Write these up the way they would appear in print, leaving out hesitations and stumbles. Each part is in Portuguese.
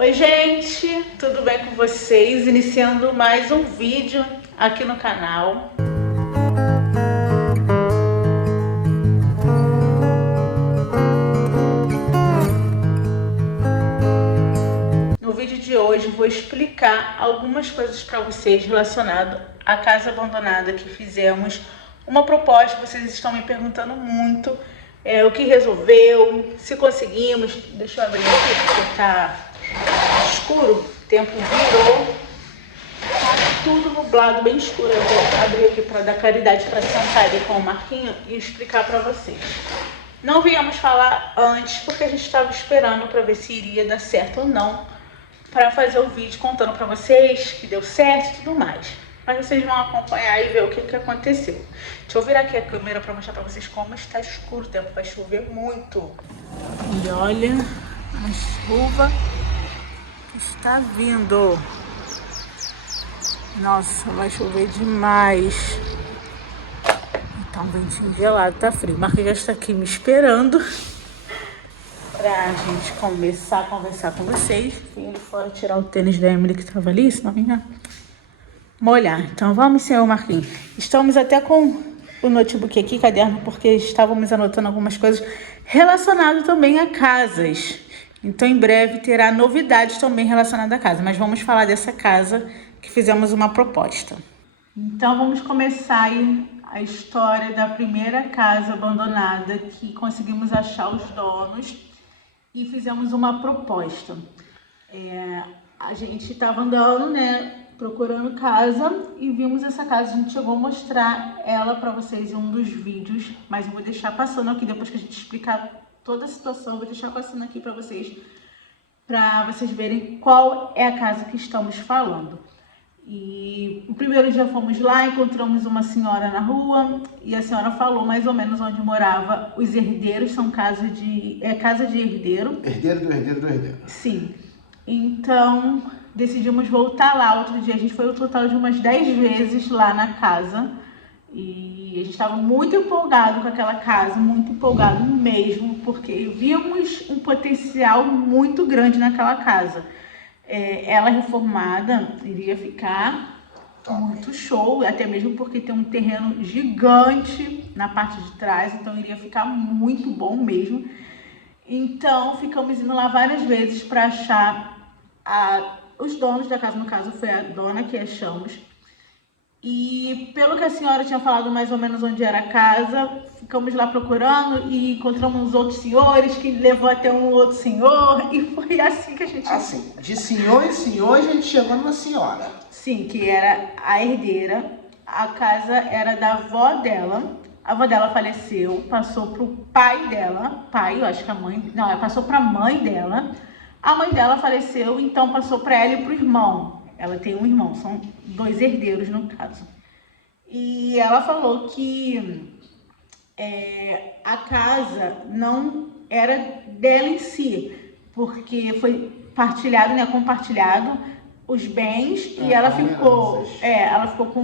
Oi gente, tudo bem com vocês? Iniciando mais um vídeo aqui no canal. No vídeo de hoje vou explicar algumas coisas para vocês relacionado à casa abandonada que fizemos. Uma proposta, vocês estão me perguntando muito o que resolveu, se conseguimos. Deixa eu abrir aqui porque tá escuro, o tempo virou, tá tudo nublado, bem escuro. Eu vou abrir aqui para dar claridade, para sentar ali com o Marquinho e explicar para vocês. Não viemos falar antes porque a gente estava esperando para ver se iria dar certo ou não, para fazer o vídeo contando para vocês que deu certo e tudo mais. Mas vocês vão acompanhar e ver o que aconteceu. Deixa eu virar aqui a câmera para mostrar para vocês como está escuro, o tempo vai chover muito. E olha a chuva está vindo. Nossa, vai chover demais. Tá um ventinho gelado, tá frio. O Marcos já está aqui me esperando pra gente começar a conversar com vocês. Vim ali fora tirar o tênis da Emily que tava ali, senão ia molhar. Então vamos, senhor Marquinhos. Estamos até com o notebook aqui, caderno, porque estávamos anotando algumas coisas relacionadas também a casas. Então em breve terá novidades também relacionadas à casa, mas vamos falar dessa casa que fizemos uma proposta. Então vamos começar aí a história da primeira casa abandonada que conseguimos achar os donos e fizemos uma proposta. A gente estava andando, né, procurando casa e vimos essa casa. A gente chegou a mostrar ela para vocês em um dos vídeos, mas eu vou deixar passando aqui depois que a gente explicar toda a situação. Eu vou deixar passando aqui para vocês verem qual é a casa que estamos falando. E no primeiro dia fomos lá, encontramos uma senhora na rua e a senhora falou mais ou menos onde morava os herdeiros. São casa de herdeiro. Herdeiro do herdeiro do herdeiro. Sim. Então decidimos voltar lá. Outro dia a gente foi o total de umas 10 vezes lá na casa e a gente estava muito empolgado com aquela casa, muito empolgado mesmo, porque vimos um potencial muito grande naquela casa. Ela reformada iria ficar muito show, até mesmo porque tem um terreno gigante na parte de trás, então iria ficar muito bom mesmo. Então ficamos indo lá várias vezes para achar os donos da casa. No caso foi a dona que achamos. E pelo que a senhora tinha falado mais ou menos onde era a casa, ficamos lá procurando e encontramos uns outros senhores que levou até um outro senhor e foi assim que a gente... Assim, de senhor em senhor a gente chegou numa senhora. Sim, que era a herdeira. A casa era da avó dela. A avó dela faleceu, passou pro pai dela, eu acho que a mãe... Não, ela passou pra mãe dela. A mãe dela faleceu, então passou para ela e pro irmão. Ela tem um irmão, são 2 herdeiros no caso. E ela falou que a casa não era dela em si, porque foi partilhado, né, compartilhado os bens, e ela ficou com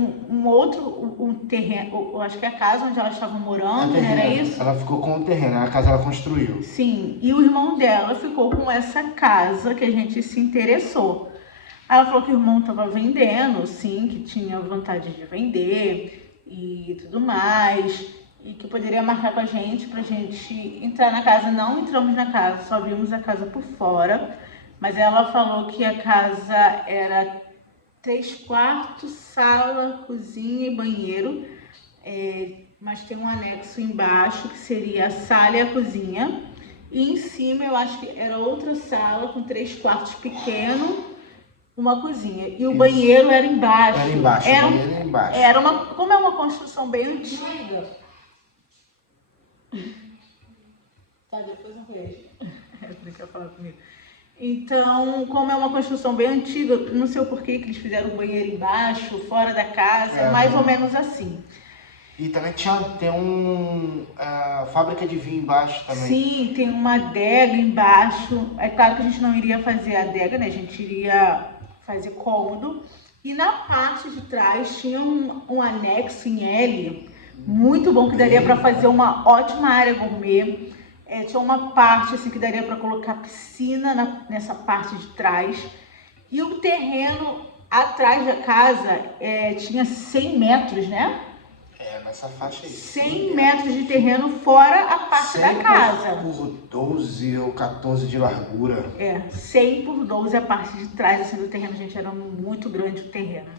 um terreno, acho que é a casa onde elas estavam morando, né, era isso? Ela ficou com o terreno, a casa ela construiu. Sim, e o irmão dela ficou com essa casa que a gente se interessou. Ela falou que o irmão estava vendendo, sim, que tinha vontade de vender e tudo mais, e que poderia marcar com a gente pra gente entrar na casa. Não entramos na casa, só vimos a casa por fora, mas ela falou que a casa era 3 quartos, sala, cozinha e banheiro, mas tem um anexo embaixo que seria a sala e a cozinha, e em cima eu acho que era outra sala com 3 quartos pequeno, uma cozinha. E o banheiro era embaixo. Era embaixo, o banheiro era embaixo. Como é uma construção bem antiga. Tá, depois eu vejo. Você quer falar comigo? Então, como é uma construção bem antiga, não sei o porquê que eles fizeram o banheiro embaixo, fora da casa, mais ou menos assim. E também tem a fábrica de vinho embaixo também. Sim, tem uma adega embaixo. É claro que a gente não iria fazer adega, né? A gente iria fazer cômodo. E na parte de trás tinha um anexo em L, muito bom, que daria para fazer uma ótima área gourmet. Tinha uma parte assim que daria para colocar piscina nessa parte de trás. E o terreno atrás da casa tinha 100 metros, né? Nessa faixa aí. 100 metros de terreno fora a parte da casa. 100 por 12 ou 14 de largura. 100 por 12 a parte de trás assim, do terreno, gente, era muito grande o terreno.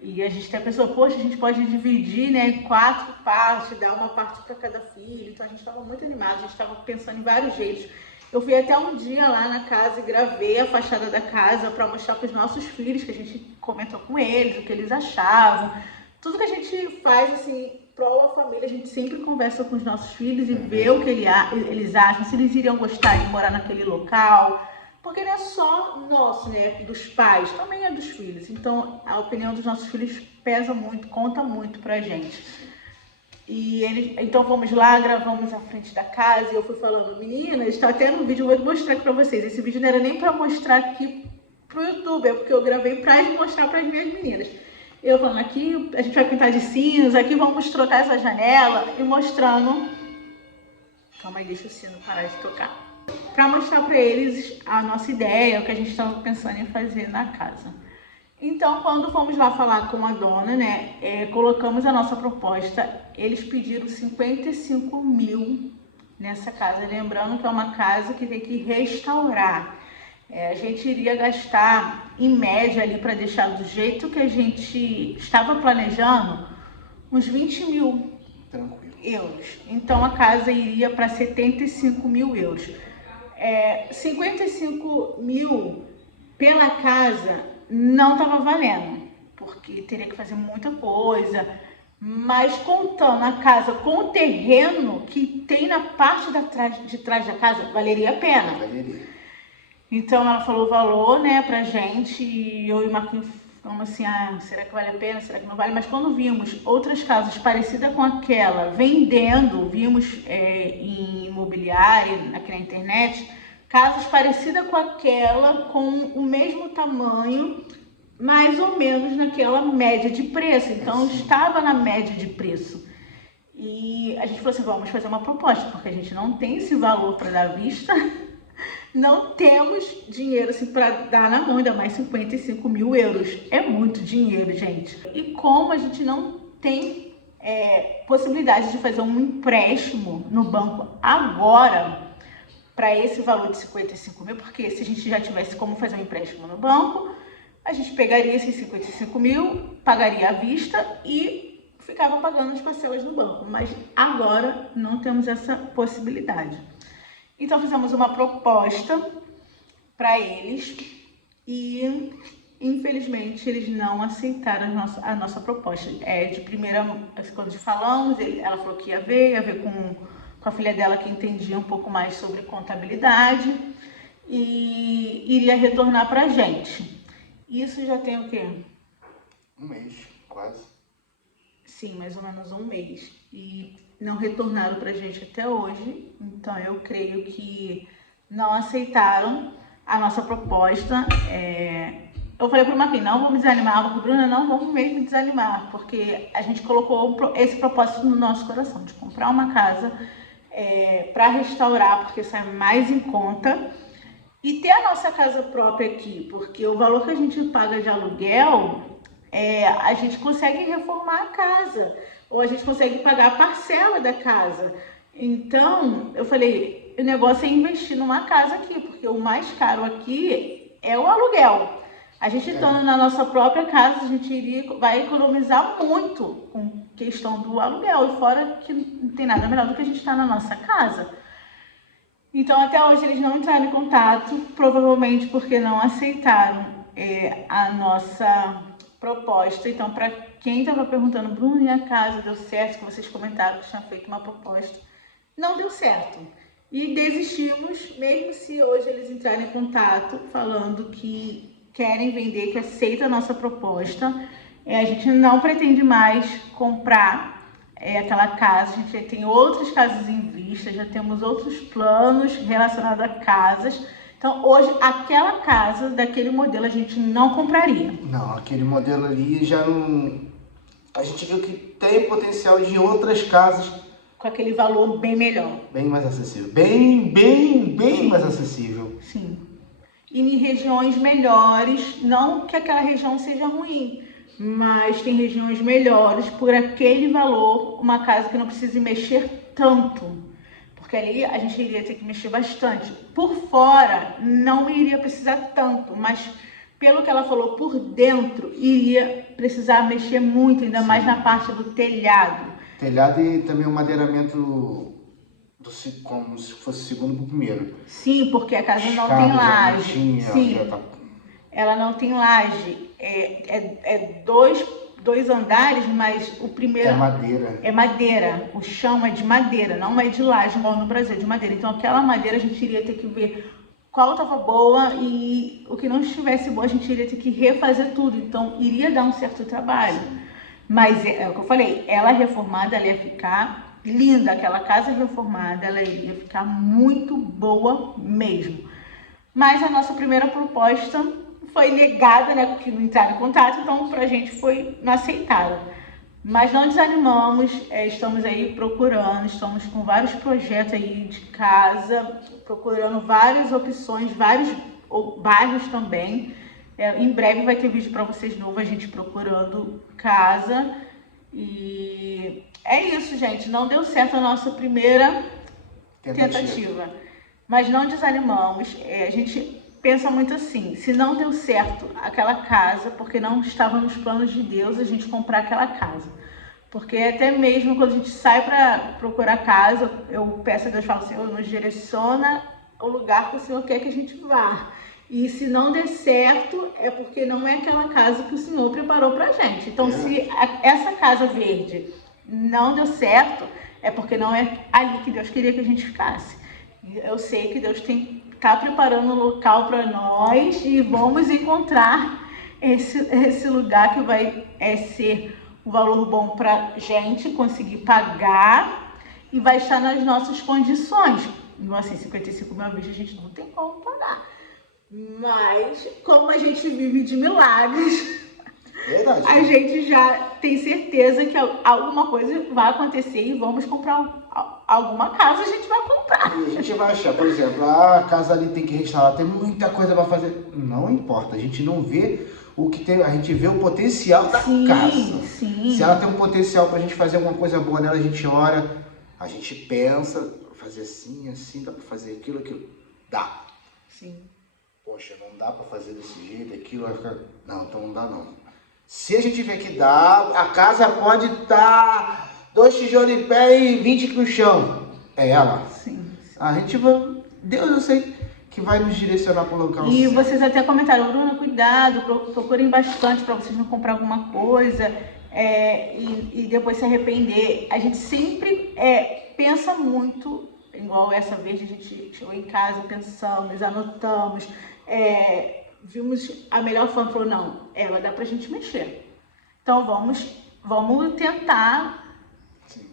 E a gente até pensou, poxa, a gente pode dividir, né, em 4 partes, dar uma parte para cada filho. Então a gente estava muito animado, a gente estava pensando em vários jeitos. Eu fui até um dia lá na casa e gravei a fachada da casa para mostrar para os nossos filhos, que a gente comentou com eles, o que eles achavam. Tudo que a gente faz, assim, pró a família, a gente sempre conversa com os nossos filhos e vê o que eles acham, se eles iriam gostar de morar naquele local. Porque não é só nosso, né, dos pais, também é dos filhos. Então, a opinião dos nossos filhos pesa muito, conta muito pra gente. Então fomos lá, gravamos à frente da casa e eu fui falando, meninas, está até no vídeo, eu vou mostrar aqui pra vocês. Esse vídeo não era nem pra mostrar aqui pro YouTube, é porque eu gravei pra mostrar pras minhas meninas. Eu falando aqui, a gente vai pintar de cinza, aqui vamos trocar essa janela e mostrando. Calma aí, deixa o sino parar de tocar. Para mostrar para eles a nossa ideia, o que a gente estava pensando em fazer na casa. Então, quando fomos lá falar com a dona, né, colocamos a nossa proposta, eles pediram 55 mil nessa casa, lembrando que é uma casa que tem que restaurar. A gente iria gastar, em média, ali para deixar do jeito que a gente estava planejando, uns 20 mil euros. Então, a casa iria para 75 mil euros. 55 mil pela casa não estava valendo, porque teria que fazer muita coisa, mas contando a casa com o terreno que tem na parte de trás da casa, valeria a pena. Então ela falou o valor, né, pra gente, e eu e o Marquinhos ficamos assim, será que vale a pena, será que não vale? Mas quando vimos outras casas parecidas com aquela vendendo, vimos em imobiliário, aqui na internet, casas parecidas com aquela, com o mesmo tamanho, mais ou menos naquela média de preço. Então estava na média de preço. E a gente falou assim, vamos fazer uma proposta, porque a gente não tem esse valor para dar à vista. Não temos dinheiro assim para dar na mão, ainda mais 55 mil euros. É muito dinheiro, gente. E como a gente não tem possibilidade de fazer um empréstimo no banco agora, para esse valor de 55 mil, porque se a gente já tivesse como fazer um empréstimo no banco, a gente pegaria esses 55 mil, pagaria à vista e ficava pagando as parcelas no banco. Mas agora não temos essa possibilidade. Então fizemos uma proposta para eles e infelizmente eles não aceitaram a nossa proposta. De primeira, quando falamos, ela falou que ia ver com a filha dela que entendia um pouco mais sobre contabilidade e iria retornar para a gente. Isso já tem o quê? Um mês, quase. Sim, mais ou menos um mês. E não retornaram pra gente até hoje, então eu creio que não aceitaram a nossa proposta. Eu falei pro Marquinhos, não vamos desanimar, pro Bruna, não vamos mesmo desanimar, porque a gente colocou esse propósito no nosso coração, de comprar uma casa para restaurar, porque sai mais em conta, e ter a nossa casa própria aqui, porque o valor que a gente paga de aluguel, a gente consegue reformar a casa, ou a gente consegue pagar a parcela da casa. Então, eu falei, o negócio é investir numa casa aqui, porque o mais caro aqui é o aluguel. A gente estando na nossa própria casa, a gente vai economizar muito com questão do aluguel, e fora que não tem nada melhor do que a gente estar na nossa casa. Então, até hoje eles não entraram em contato, provavelmente porque não aceitaram a nossa proposta. Então, para quem estava perguntando, Bruno, e a casa deu certo? Que vocês comentaram que tinha feito uma proposta. Não deu certo. E desistimos, mesmo se hoje eles entrarem em contato falando que querem vender, que aceita a nossa proposta. A gente não pretende mais comprar aquela casa, a gente já tem outras casas em vista, já temos outros planos relacionados a casas. Então, hoje, aquela casa, daquele modelo, a gente não compraria. Não, aquele modelo ali já não... A gente viu que tem potencial de outras casas com aquele valor bem melhor. Bem mais acessível. Bem mais acessível. Sim. E em regiões melhores, não que aquela região seja ruim, mas tem regiões melhores por aquele valor, uma casa que não precise mexer tanto. Porque ali a gente iria ter que mexer bastante. Por fora, não iria precisar tanto, mas pelo que ela falou, por dentro, iria precisar mexer muito, ainda mais na parte do telhado. Telhado e também o madeiramento como se fosse segundo pro primeiro. Sim, porque a casa não tem laje. Sim, tá... ela não tem laje. É dois andares, mas o primeiro... É madeira. É madeira. O chão é de madeira, não é de laje, igual no Brasil, é de madeira. Então aquela madeira a gente iria ter que ver qual estava boa e o que não estivesse boa a gente iria ter que refazer tudo. Então iria dar um certo trabalho. Mas é o que eu falei, ela reformada, ela ia ficar linda, aquela casa reformada, ela iria ficar muito boa mesmo. Mas a nossa primeira proposta foi negada, né, porque não entraram em contato, então pra gente foi não aceitado. Mas não desanimamos, estamos aí procurando, estamos com vários projetos aí de casa, procurando várias opções, vários bairros também. Em breve vai ter vídeo para vocês novo, a gente procurando casa. E é isso, gente. Não deu certo a nossa primeira tentativa. Mas não desanimamos. A gente pensa muito assim, se não deu certo aquela casa, porque não estava nos planos de Deus a gente comprar aquela casa. Porque até mesmo quando a gente sai para procurar casa, eu peço a Deus, falo, Senhor, nos direciona o lugar que o Senhor quer que a gente vá. E se não der certo, é porque não é aquela casa que o Senhor preparou pra gente. Então, se essa casa verde não deu certo, é porque não é ali que Deus queria que a gente ficasse. Eu sei que Deus está preparando um local para nós e vamos encontrar esse lugar que vai ser um valor bom pra gente conseguir pagar e vai estar nas nossas condições. Então, assim, 55 mil vezes a gente não tem como pagar. Mas, como a gente vive de milagres, verdade, a gente já tem certeza que alguma coisa vai acontecer e vamos comprar alguma casa, a gente vai comprar. E a gente vai achar, por exemplo, a casa ali tem que restaurar, tem muita coisa para fazer. Não importa, a gente não vê o que tem, a gente vê o potencial da casa. Sim. Se ela tem um potencial para a gente fazer alguma coisa boa nela, a gente ora, a gente pensa, fazer assim, dá para fazer aquilo, dá. Sim. Poxa, não dá para fazer desse jeito, aquilo vai ficar... Não, então não dá não. Se a gente vê que dá, a casa pode estar 2 tijolos em pé e 20 no chão. É ela. Sim. A gente vai... Deus, eu sei que vai nos direcionar para o local E certo. vocês até comentaram, Bruna, cuidado, procurem bastante para vocês não comprar alguma coisa e depois se arrepender. A gente sempre pensa muito, igual essa vez a gente chegou em casa, pensamos, anotamos, vimos a melhor forma, falou, não, ela dá pra gente mexer. Então vamos tentar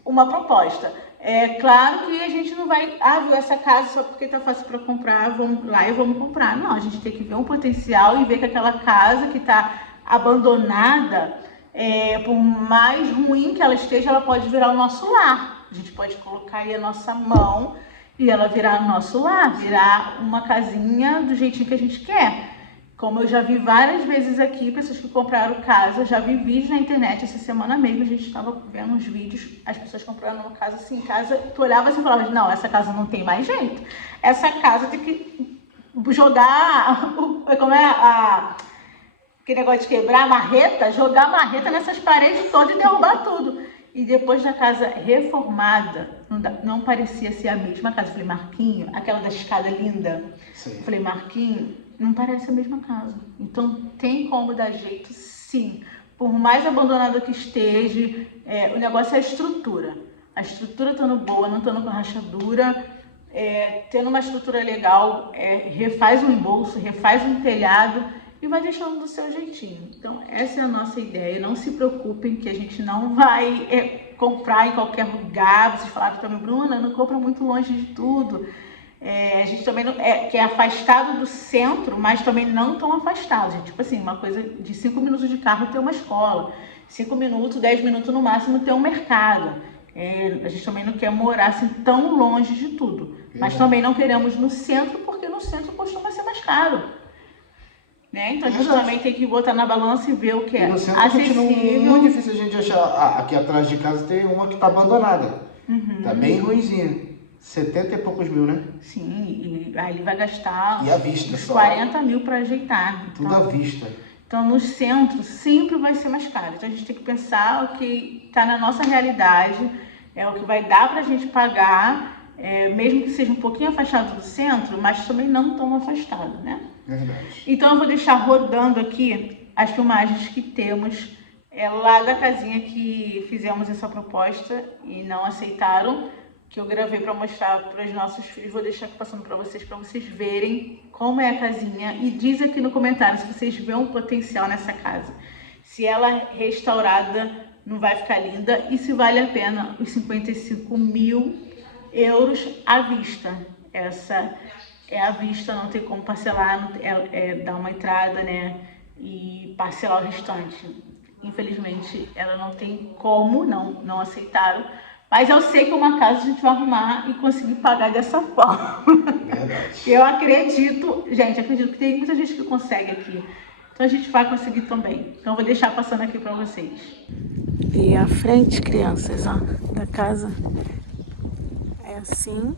uma proposta. É claro que a gente não vai, viu essa casa só porque tá fácil para comprar, vamos lá e vamos comprar. Não, a gente tem que ver um potencial e ver que aquela casa que tá abandonada, por mais ruim que ela esteja, ela pode virar o nosso lar. A gente pode colocar aí a nossa mão e ela virar o nosso lar, virar uma casinha do jeitinho que a gente quer. Como eu já vi várias vezes aqui, pessoas que compraram casa, já vi vídeos na internet, essa semana mesmo a gente estava vendo uns vídeos, as pessoas comprando uma casa assim, tu olhava assim e falava, não, essa casa não tem mais jeito. Essa casa tem que jogar, aquele negócio de quebrar a marreta, jogar a marreta nessas paredes todas e derrubar tudo. E depois da casa reformada, não parecia ser a mesma casa. Eu falei, Marquinho, aquela da escada linda. Sim. Eu falei, Marquinho, não parece a mesma casa. Então tem como dar jeito, sim. Por mais abandonada que esteja, o negócio é a estrutura. A estrutura estando boa, não estando com rachadura, tendo uma estrutura legal, refaz um embolso, refaz um telhado e vai deixando do seu jeitinho. Então essa é a nossa ideia. Não se preocupem que a gente não vai comprar em qualquer lugar. Vocês falaram também, Bruna, não compra muito longe de tudo. A gente também não, que é afastado do centro, mas também não tão afastado. Gente. Tipo assim, uma coisa de 5 minutos de carro ter uma escola. 5 minutos, 10 minutos no máximo ter um mercado. A gente também não quer morar assim tão longe de tudo. Mas também não queremos no centro, porque no centro costuma ser mais caro. Né? Então a gente também tem que botar na balança e ver o que é no centro acessível. É muito difícil a gente achar. Aqui atrás de casa tem uma que está abandonada. Tá bem ruimzinha. 70 e poucos mil, né? Sim, e aí ele vai gastar e à vista, uns 40 mil para ajeitar. Tudo à vista. Então, no centro sempre vai ser mais caro. Então, a gente tem que pensar o que está na nossa realidade, é o que vai dar para a gente pagar, mesmo que seja um pouquinho afastado do centro, mas também não tão afastado, né? Verdade. Então, eu vou deixar rodando aqui as filmagens que temos lá da casinha que fizemos essa proposta e não aceitaram, que eu gravei para mostrar para os nossos filhos. Vou deixar aqui passando para vocês verem como é a casinha. E diz aqui no comentário se vocês veem um potencial nessa casa. Se ela restaurada não vai ficar linda e se vale a pena os 55 mil euros à vista. Essa é à vista, não tem como parcelar, dar uma entrada, né? E parcelar o restante. Infelizmente, ela não tem como, não aceitaram. Mas eu sei que uma casa a gente vai arrumar e conseguir pagar dessa forma. Verdade. Eu acredito que tem muita gente que consegue aqui. Então a gente vai conseguir também. Então eu vou deixar passando aqui para vocês. E a frente, crianças, ó, da casa é assim.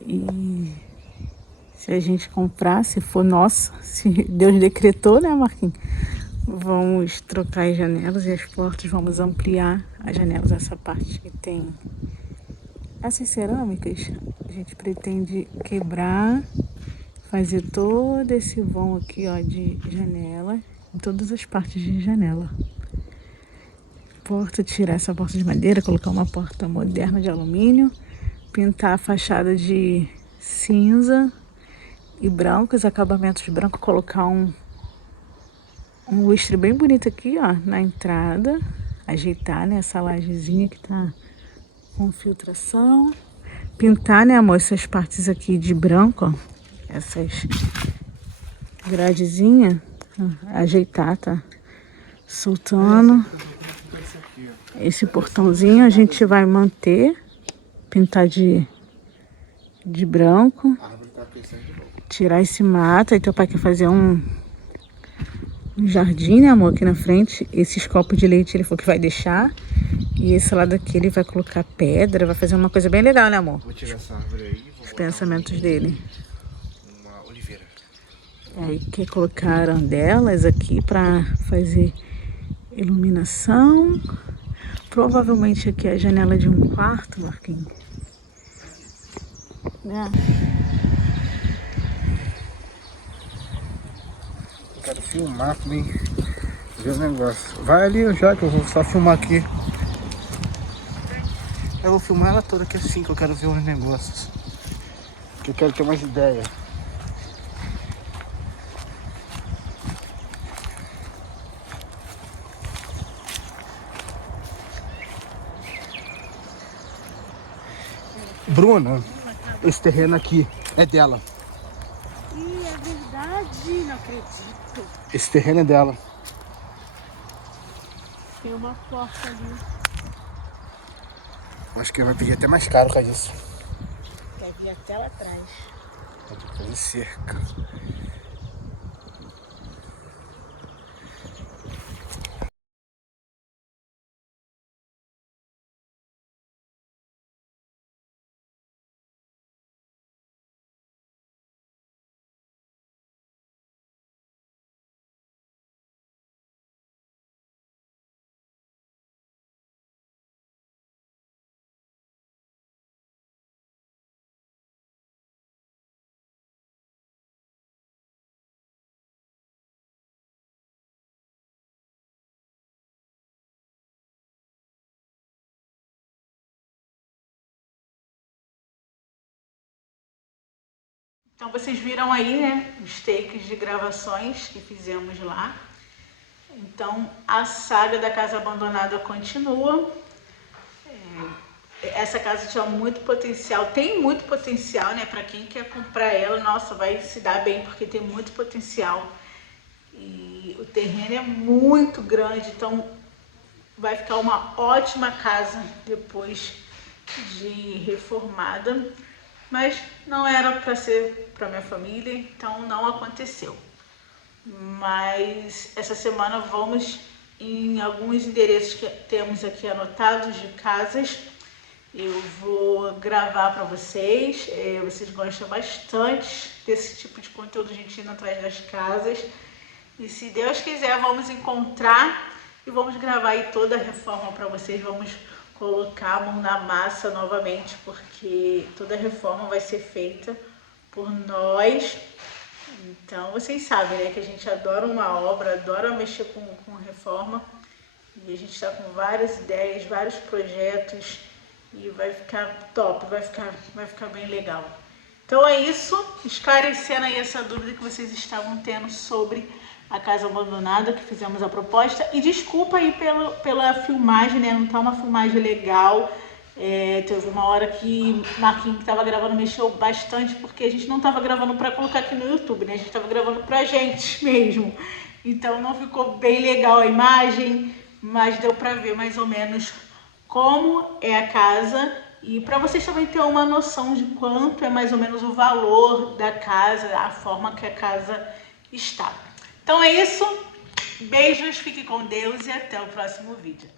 E se a gente comprar, se for nosso, se Deus decretou, né, Marquinhos? Vamos trocar as janelas e as portas, vamos ampliar as janelas, essa parte que tem essas cerâmicas, a gente pretende quebrar, fazer todo esse vão aqui, ó, de janela, em todas as partes de janela. Porta, tirar essa porta de madeira, colocar uma porta moderna de alumínio, pintar a fachada de cinza e branco, os acabamentos branco, colocar um lustre bem bonito aqui, ó, na entrada, ajeitar, né, essa lajezinha que tá com filtração, pintar, né, amor, essas partes aqui de branco, ó, essas gradezinhas, ajeitar, tá soltando. Esse portãozinho a gente vai manter, pintar de branco, tirar esse mato. Aí teu pai quer fazer um jardim, né, amor, aqui na frente. Esses copos de leite ele falou que vai deixar. E esse lado aqui ele vai colocar pedra, vai fazer uma coisa bem legal, né, amor? Vou tirar essa árvore aí. Os pensamentos dele. Uma oliveira. Aí quer colocar arandelas aqui pra fazer iluminação. Provavelmente aqui é a janela de um quarto, Marquinhos. Né? Quero filmar também, ver o negócio. Vai ali já que eu vou só filmar aqui. Eu vou filmar ela toda aqui assim, que eu quero ver os negócios. Que eu quero ter mais ideia. Bruna, esse terreno aqui é dela. Ih, é verdade, não acredito. Esse terreno é dela. Tem uma porta ali. Acho que vai pedir até mais caro por causa disso. Quer vir até lá atrás. Vai ter que fazer cerca. Então vocês viram aí, né, os takes de gravações que fizemos lá. Então a saga da casa abandonada continua. Essa casa tinha muito potencial, tem muito potencial, né? Para quem quer comprar ela, nossa, vai se dar bem porque tem muito potencial. E o terreno é muito grande, então vai ficar uma ótima casa depois de reformada, mas não era para ser para minha família, então não aconteceu. Mas essa semana vamos em alguns endereços que temos aqui anotados de casas. Eu vou gravar para vocês, vocês gostam bastante desse tipo de conteúdo, a gente indo atrás das casas. E se Deus quiser, vamos encontrar e vamos gravar aí toda a reforma para vocês. Vamos colocar a mão na massa novamente, porque toda a reforma vai ser feita por nós. Então, vocês sabem, né, que a gente adora uma obra, adora mexer com reforma. E a gente está com várias ideias, vários projetos. E vai ficar top, vai ficar bem legal. Então é isso, esclarecendo aí essa dúvida que vocês estavam tendo sobre a casa abandonada, que fizemos a proposta. E desculpa aí pela filmagem, né? Não tá uma filmagem legal. Teve uma hora que Marquinhos, que estava gravando, mexeu bastante, porque a gente não estava gravando para colocar aqui no YouTube, né? A gente estava gravando pra gente mesmo. Então não ficou bem legal a imagem, mas deu para ver mais ou menos como é a casa, e para vocês também terem uma noção de quanto é mais ou menos o valor da casa, a forma que a casa está. Então é isso, beijos, fique com Deus e até o próximo vídeo.